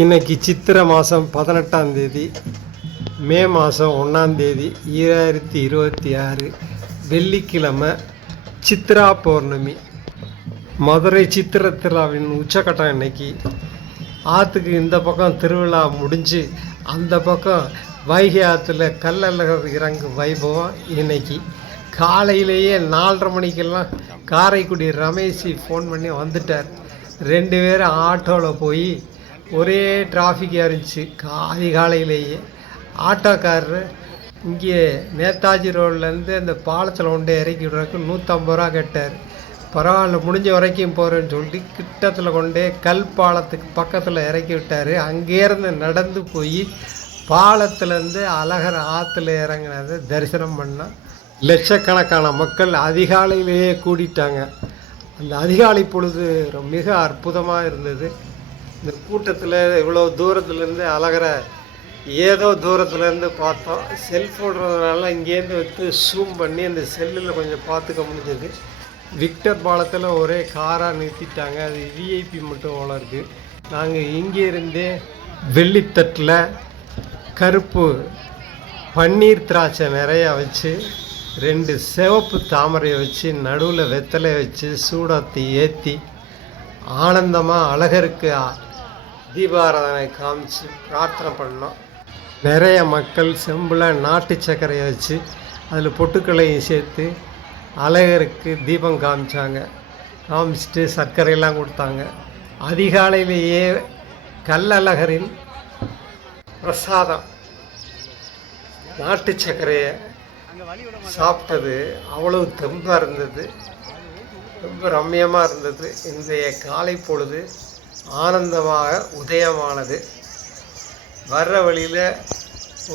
இன்னைக்கு சித்திரை மாதம் 18ஆம் தேதி, மே மாதம் 1ஆம் தேதி 2026 வெள்ளிக்கிழமை, சித்ரா பௌர்ணமி. மதுரை சித்திரை திருவிழாவின் உச்சக்கட்டம் இன்னைக்கு. ஆற்றுக்கு இந்த பக்கம் திருவிழா முடிஞ்சு அந்த பக்கம் வைகை ஆற்றுல கள்ளழகர் இறங்கும் வைபவம் இன்னைக்கு. காலையிலேயே 4:30 மணிக்கெல்லாம் காரைக்குடி ரமேஷ் ஃபோன் பண்ணி வந்துட்டார். 2 பேரும் ஆட்டோவில் போய் ஒரே டிராஃபிக்காக இருந்துச்சு. அதிகாலையிலேயே ஆட்டோக்காரரு இங்கே நேதாஜி ரோட்லேருந்து அந்த பாலத்தில் கொண்டு இறக்கி விட்றதுக்கு 150 ரூபா கேட்டார். பரவாயில்ல, முடிஞ்ச வரைக்கும் போகிறேன்னு சொல்லிட்டு கிட்டத்தில் கொண்டே கல் பாலத்துக்கு பக்கத்தில் இறக்கி விட்டார். அங்கேருந்து நடந்து போய் பாலத்துலேருந்து அழகர் ஆற்றுல இறங்கினதை தரிசனம் பண்ணால் லட்சக்கணக்கான மக்கள் அதிகாலையிலேயே கூடிட்டாங்க. அந்த அதிகாலை பொழுது மிக அற்புதமாக இருந்தது. இந்த கூட்டத்தில் இவ்வளோ தூரத்துலேருந்து அழகரை ஏதோ தூரத்துலேருந்து பார்த்தோம். செல்ஃபோன்றதுனால இங்கேருந்து எடுத்து ஜூம் பண்ணி அந்த செல்லில் கொஞ்சம் பார்த்துக்க முடிஞ்சது. விக்டர் பாலத்தில் ஒரே காராக நிறுத்திட்டாங்க. அது விஐபி மட்டும் போல இருக்குது. நாங்கள் இங்கே இருந்தே வெள்ளித்தட்டில் கருப்பு பன்னீர் திராட்சை நிறையா வச்சு, 2 சிவப்பு தாமரையை வச்சு, நடுவில் வெத்தலை வச்சு சூடாத்தி ஏற்றி ஆனந்தமாக அழகருக்கு தீபாராதனை காமிச்சு பிரார்த்தனை பண்ணோம். நிறைய மக்கள் செம்பில் நாட்டு சர்க்கரையை வச்சு அதில் பொட்டுக்களையும் சேர்த்து அழகருக்கு தீபம் காமிச்சிட்டு சர்க்கரையெல்லாம் கொடுத்தாங்க. அதிகாலையிலேயே கள்ளழகரின் பிரசாதம் நாட்டு சர்க்கரையை சாப்பிட்டது அவ்வளவு தெம்பாக இருந்தது. ரொம்ப ரம்மியமாக இருந்தது. இன்றைய காலை பொழுது ஆனந்தமாக உதயமானது. வர்ற வழியில்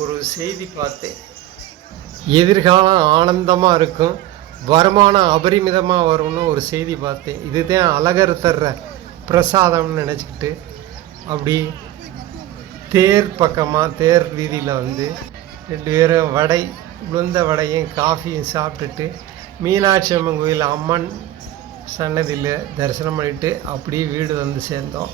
ஒரு செய்தி பார்த்தேன். எதிர்காலம் ஆனந்தமாக இருக்கும், வருமானம் அபரிமிதமாக வரும்னு ஒரு செய்தி பார்த்தேன். இதுதான் அழகர் தர்ற பிரசாதம்னு நினச்சிக்கிட்டு அப்படி தேர் பக்கமாக தேர் வீதியில் 2 பேரும் உளுந்த வடையும் காஃபியும் சாப்பிட்டுட்டு மீனாட்சி அம்மன் கோயில் அம்மன் சன்னதியில் தரிசனம் பண்ணிவிட்டு அப்படியே வீடு சேர்ந்தோம்.